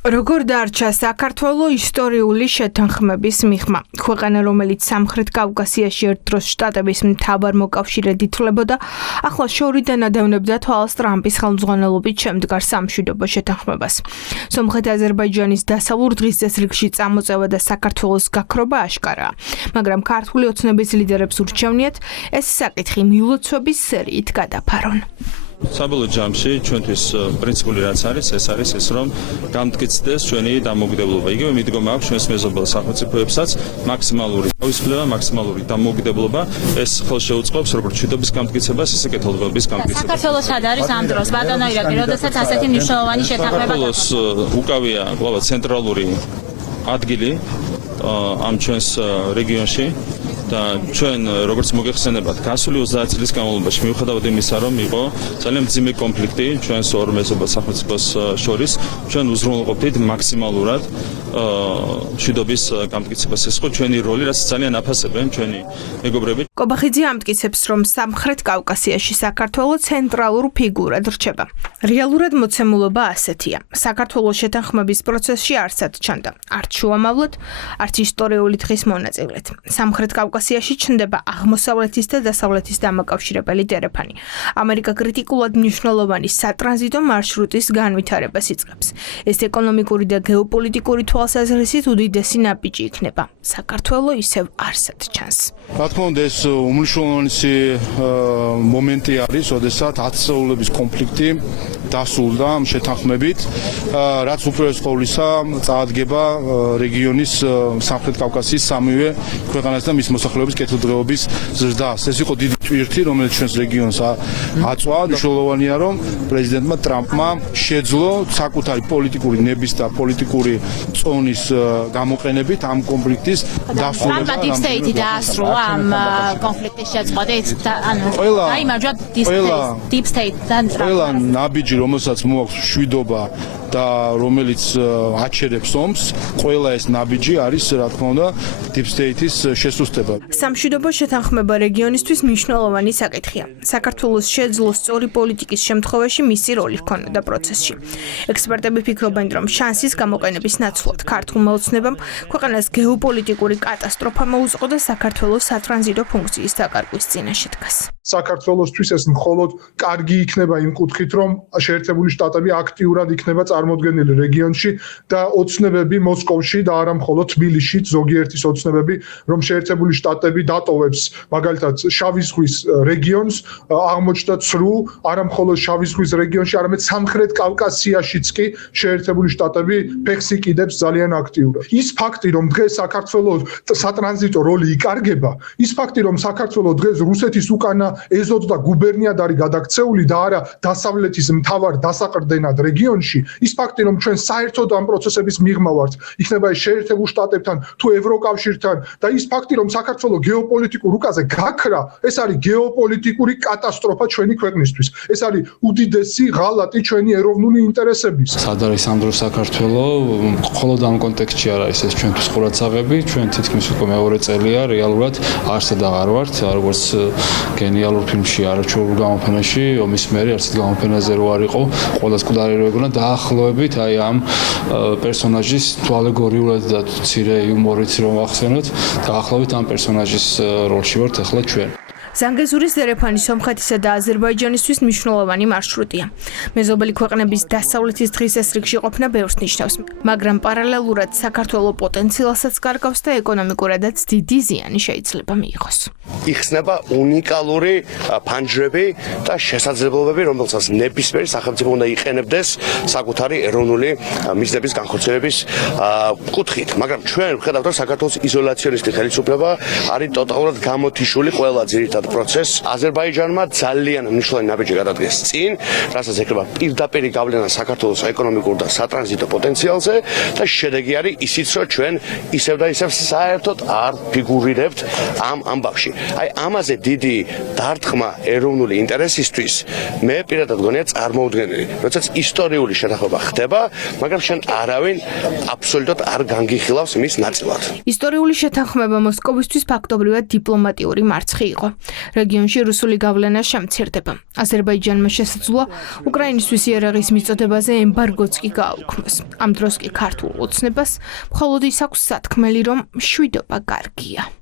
როგორ დარჩა საქართველოს ისტორიული შეთანხმების მიღმა? ქვეყანა, რომელიც სამხრეთ კავკასიაში ერთდროს შტატების მთავარ მოკავშირედ ითვლებოდა, ახლა შორიდან ადევნებდა თვალს ტრამპის ხელმძღვანელობით შემდგარ სამშვიდობო შეთანხმებას. სომხეთ-აზერბაიჯანის დასავლურ დღესდღეობით წამოწევა და საქართველოს გაქრობა აშკარაა, მაგრამ ქართული ოცნების ლიდერებს ურჩევნიათ ეს საკითხი მილოცვების სერიით გადაფარონ. საბოლოო ჯამში ჩვენთვის პრინციპული რაც არის, ეს არის ის, რომ გამტკიცდეს ჩვენი დამოუკიდებლობა. იგივე მიდგომა აქვს ჩვენს მეზობელ სახელმწიფოებსაც მაქსიმალური თავისუფლება, მაქსიმალური დამოუკიდებლობა. ეს ხელს შეუწყობს როგორც მშვიდობის გამტკიცებას, ისე კეთილდღეობის გამტკიცებას. საქართველოს სად არის ამ დროს, ბატონო ირაკლი, როდესაც ასეთი მნიშვნელოვანი შეთანხმება საქართველოს უკავია კვლავ ცენტრალური ადგილი ამ ჩვენს რეგიონში. და ჩვენ როგორც მოგეხსენებათ, გასული 30 წლის განმავლობაში მიუხედავად იმისა, რომ იყო ძალიან მძიმე კონფლიქტი ჩვენს ორ მეზობელ სახელმწიფოს შორის, ჩვენ უზრუნველყოფდით მაქსიმალურად მშვიდობის გამტკიცებას. ეს ხო ჩვენი როლი, რაც ძალიან აფასებენ ჩვენი მეგობრები. კობახიძე ამტკიცებს, რომ სამხრეთ კავკასიაში საქართველოს ცენტრალურ ფიგურად რჩება. რეალურად მოცემულობა ასეთია. საქართველოს შეთანხმების პროცესში არცად ჩანდა, არც შუამავლად, არც ისტორიული დღის მონაწილედ. სამხრეთ კავკასიაში ჩნდება აღმოსავლეთის და დასავლეთის დამაკავშირებელი დერეფანი. ამერიკა კრიტიკულად მნიშვნელოვანი სატრანზიტო მარშრუტის განვითარებას იწყებს. ეს ეკონომიკური და გეოპოლიტიკური თვალსაზრისით უდიდესი ნაბიჯი იქნება. საქართველოს ისევ არსად ჩანს. რა თქმა უნდა, ეს უმნიშვნელოვანესი მომენტი არის, როდესაც 10 წლების კონფლიქტი დასრულდა შეთანხმებით, რაც უპირველეს ყოვლისა წაადგება რეგიონის სამხრეთ კავკასიის სამივე ქვეყანას და მის მოსახლეობის კეთილდღეობის ზრდას. ეს იყო დიდი ტვირთი, რომელიც ჩვენს რეგიონს აწვა. მნიშვნელოვანია, რომ პრეზიდენტმა ტრამპმა შეძლო საკუთარი პოლიტიკური ნების და პოლიტიკური წონის გამოყენებით ამ კონფლიქტის დასრულება. ტრამპმა deep state დაასრულა ამ კონფლიქტის შეწყვეტით, დაიმარჯვა deep state-დან ტრამპმა. ყველა ნაბიჯი, რომელსაც მოაქვს მშვიდობა და რომელიც აჩერებს ომს, ყველა ეს ნაბიჯი არის, რა თქმა უნდა, deep state-ის შესუსტება. სამშვიდობო შეთანხმება რეგიონისთვის მნიშვნელოვანი საკითხია. საქართველოს შეძლო სწორი პოლიტიკის შემთხვევაში მისი როლი ჰქონოდა პროცესში. ექსპერტები ფიქრობენ, რომ შანსის გამოყენების ნაცვლად ქართულმა ოცნებამ ქვეყანას გეოპოლიტიკური კატასტროფა მოუწყო და საქართველოს სატრანზიტო ფუნქციის დაკარგვის წინაშე დგას. საქართველოსთვის ეს მხოლოდ კარგი იქნება იმ კუთხით, რომ შეერთებული შტატები აქტიურად იქნება წარმოდგენილი რეგიონში და ოცნებები მოსკოვში და არა მხოლოდ თბილისში, ზოგიერთის ოცნებები, რომ შეერთებული შტატები დატოვებს მაგალითად შავი ზღვის რეგიონს, აღმოჩნდა ცრუ არა მხოლოდ შავი ზღვის რეგიონში, არამედ სამხრეთ კავკასიაშიც კი შეერთებული შტატები ფეხს იკიდებს ძალიან აქტიურად. ის ფაქტი, რომ დღეს საქართველოს სატრანზიტო როლი იკარგება, ის ფაქტი, რომ საქართველოს დღეს რუსეთის უკანა ეზოდ და გუბერნიად არის გადაქცეული და არა დასავლეთის მთავარ დასაყრდენად რეგიონში, ის ფაქტი, რომ ჩვენ საერთოდ ამ პროცესების მიღმა ვართ, იქნება ეს შეერთებულ შტატებთან თუ ევროკავშირთან და ის ფაქტი, რომ საქართველოს გეოპოლიტიკურ რუკაზე გაქრა, ეს არის გეოპოლიტიკური კატასტროფა ჩვენი ქვეყნისთვის. ეს არის უდიდესი ღალატი ჩვენი ეროვნული ინტერესების. სად არის ამ დროს საქართველოს? მხოლოდ ამ კონტექსტში არ არის ეს ჩვენთვის ყურადსაღები, ჩვენ თითქმის უკვე მეორე წელია რეალურად არსად აღარ ვართ, როგორც გენიალურ ფილმში არაჩვეულებრივ გამოფენაში, ომის მერე არც გამოფენაზე რო არ იყო, ყველას მკვდარი რო ეგონა დაახლოებით აი ამ პერსონაჟის ალეგორიულად და მცირე იუმორით რომ ახსენოთ, დაახლოებით ამ პერსონაჟის როლში ვართ ახლა ჩვენ. ზანგეზურის დერეფანი სომხეთისა და აზერბაიჯანისთვის მნიშვნელოვანი მარშრუტია. მეზობელი ქვეყნების დასავლეთის დღესდღეობით ყოფნა ბევრს ნიშნავს, მაგრამ პარალელურად საქართველოს პოტენციალსაც კარგავს და ეკონომიკურადაც დიდი ზიანი შეიძლება მიიღოს. იხსნება უნიკალური ფანჯრები და შესაძლებლობები, რომელსაც ნებისმიერი სახელმწიფო უნდა იყენებდეს საკუთარი ეროვნული მიზნების განხორციელების კუთხით. მაგრამ ჩვენ ვხედავთ, რომ საქართველოს იზოლაციონისტი ხელისუფლება არის ტოტალურად გამოთიშული ყველა ძირითად პროცესს. აზერბაიჯანმა ძალიან მნიშვნელოვანი ნაბიჯი გადადგეს წინ, რასაც ეკრება პირდაპირ გავლენა საქართველოს ეკონომიკურ და სატრანზიტო პოტენციალზე და შედეგი არის ისიც, რომ ჩვენ ისევ და ისევ საერთოდ არ ფიგურირებთ ამ ამბავში. აი ამაზე დიდი დარტყმა ეროვნული ინტერესისთვის მე პირადად გონია წარმოუდგენელი. როდესაც ისტორიული შეთანხმება ხდება, მაგრამ შენ არავინ აბსოლუტურად არ განგიხილავს მის ნაწილად. ისტორიული შეთანხმება მოსკოვისთვის ფაქტობრივად დიპლომატიური მარცხი იყო. რეგიონში რუსული გავლენა შემცირდება. აზერბაიჯანმა შესაძლოა უკრაინისთვის იარაღის მიწოდებაზე ემბარგოც კი გააუქმოს. ამ დროს კი ქართულ ოცნებას მხოლოდ ის აქვს სათქმელი, რომ მშვიდობა კარგია.